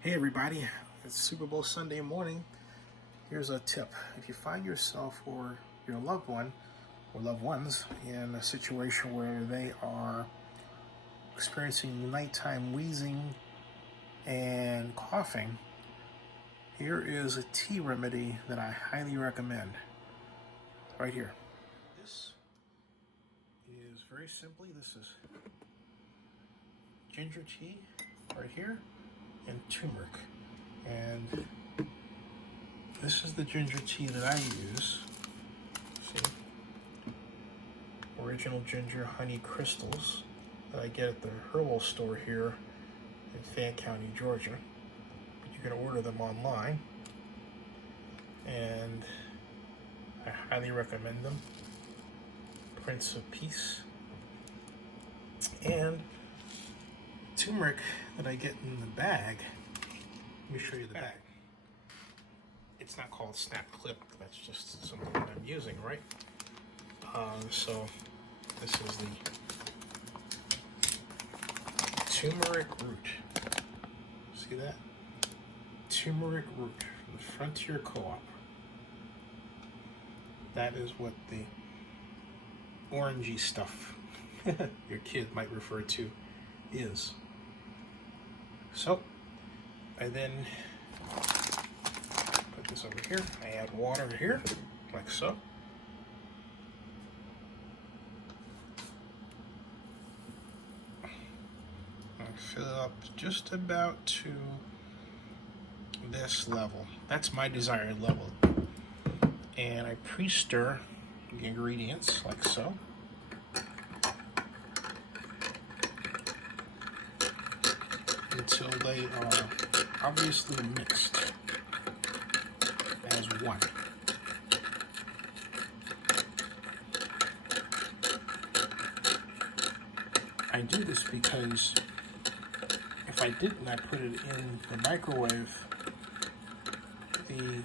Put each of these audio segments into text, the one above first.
Hey everybody, it's Super Bowl Sunday morning. Here's a tip. If you find yourself or your loved one or loved ones in a situation where they are experiencing nighttime wheezing and coughing, here is a tea remedy that I highly recommend. Right here. This is very simply, this is ginger tea right here and turmeric. And this is the ginger tea that I use. See? Original ginger honey crystals that I get at the herbal store here in Fayette County, Georgia. But you can order them online. And I highly recommend them. Prince of Peace. And turmeric that I get in the bag. Let me show you the bag. It's not called Snap Clip, that's just something that I'm using, right? So this is the turmeric root. See that? Turmeric root from the Frontier Co-op. That is what the orangey stuff your kid might refer to is. So I then put this over here. I add water here, like so. I fill it up just about to this level. That's my desired level. And I pre-stir the ingredients like so. Until they are obviously mixed as one. I do this because if I didn't, I put it in the microwave, the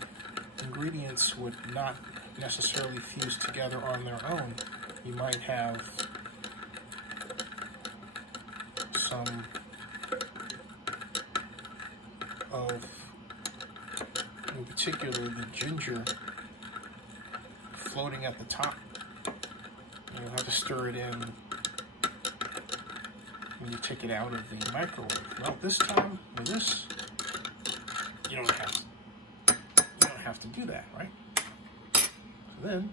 ingredients would not necessarily fuse together on their own. You might have some of, in particular, the ginger floating at the top. You'll have to stir it in when you take it out of the microwave. Well, this time with this, you don't have to do that, right? So then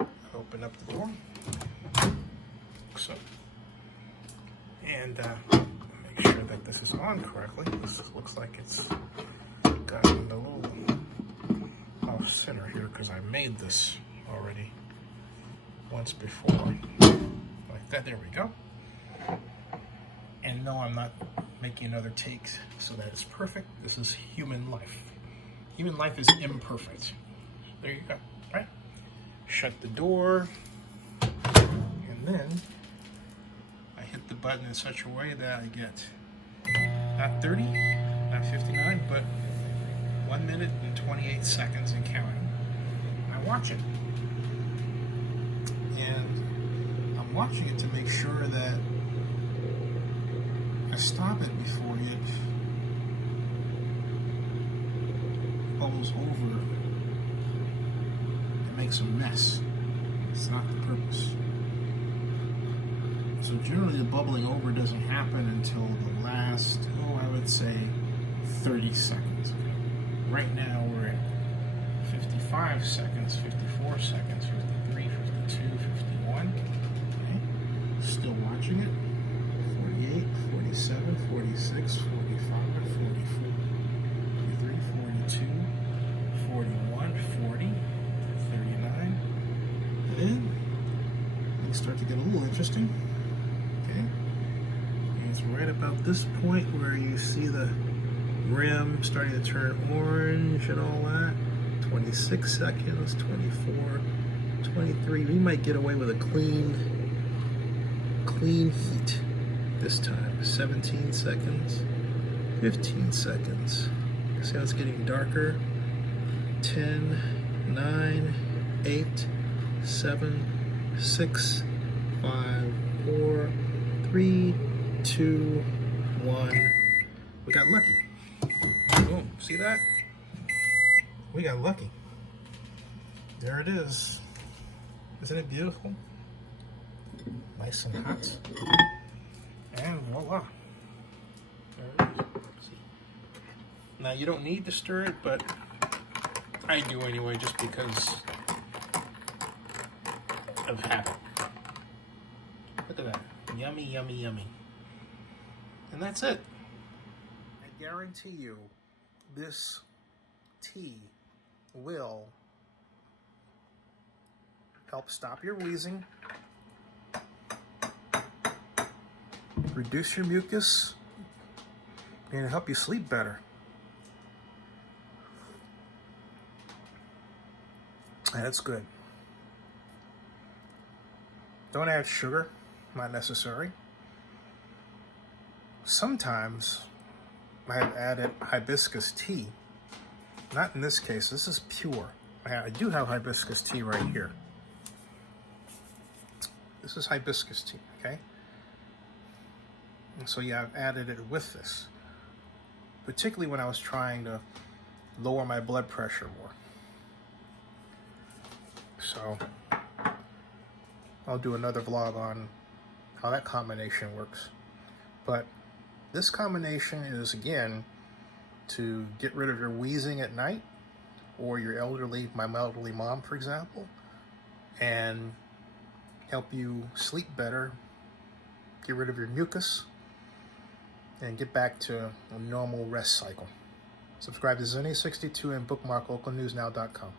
I open up the door, so, and make sure that this is on correctly. This looks like it's gotten a little off center here because I made this already once before. Like that, there we go. And no, I'm not making another take so that it's perfect. This is human life. Human life is imperfect. There you go, right? Shut the door, and then I hit the button in such a way that I get not 30, not 59, but 1 minute and 28 seconds and counting. I watch it. And I'm watching it to make sure that I stop it before it bubbles over and makes a mess. It's not the purpose. So generally the bubbling over doesn't happen until the last, I would say 30 seconds. Right now we're at 55 seconds, 54 seconds, 53, 52, 51. Okay. Still watching it. 48, 47, 46, 45, 44, 43, 42, 41, 40, 39. And then things start to get a little interesting. Okay. And it's right about this point where you see the rim starting to turn orange and all that. 26 seconds, 24, 23. We might get away with a clean heat this time. 17 seconds, 15 seconds. See how it's getting darker? 10, 9, 8, 7, 6, 5, 4, 3, 2, 1. got lucky. Boom, see that? We got lucky. There it is. Isn't it beautiful? Nice and hot. And voila. There it is. See? Now you don't need to stir it, but I do anyway, just because of habit. Look at that. Yummy, yummy, yummy. And that's it. I guarantee you this tea will help stop your wheezing, reduce your mucus, and help you sleep better. And it's good. Don't add sugar, not necessary. Sometimes I have added hibiscus tea. Not in this case, this is pure. I do have hibiscus tea right here. This is hibiscus tea, okay? And so yeah, I've added it with this. Particularly when I was trying to lower my blood pressure more. So I'll do another vlog on how that combination works. But this combination is, again, to get rid of your wheezing at night, or your elderly, my elderly mom, for example, and help you sleep better, get rid of your mucus, and get back to a normal rest cycle. Subscribe to Zenny62 and bookmark localnewsnow.com.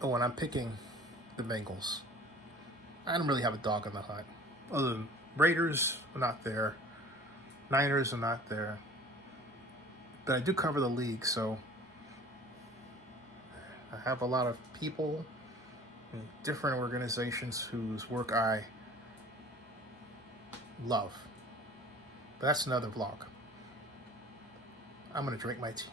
Oh, and I'm picking the Bengals. I don't really have a dog in the hunt. Other than Raiders are not there. Niners are not there. But I do cover the league, so I have a lot of people in different organizations whose work I love. But that's another vlog. I'm going to drink my tea.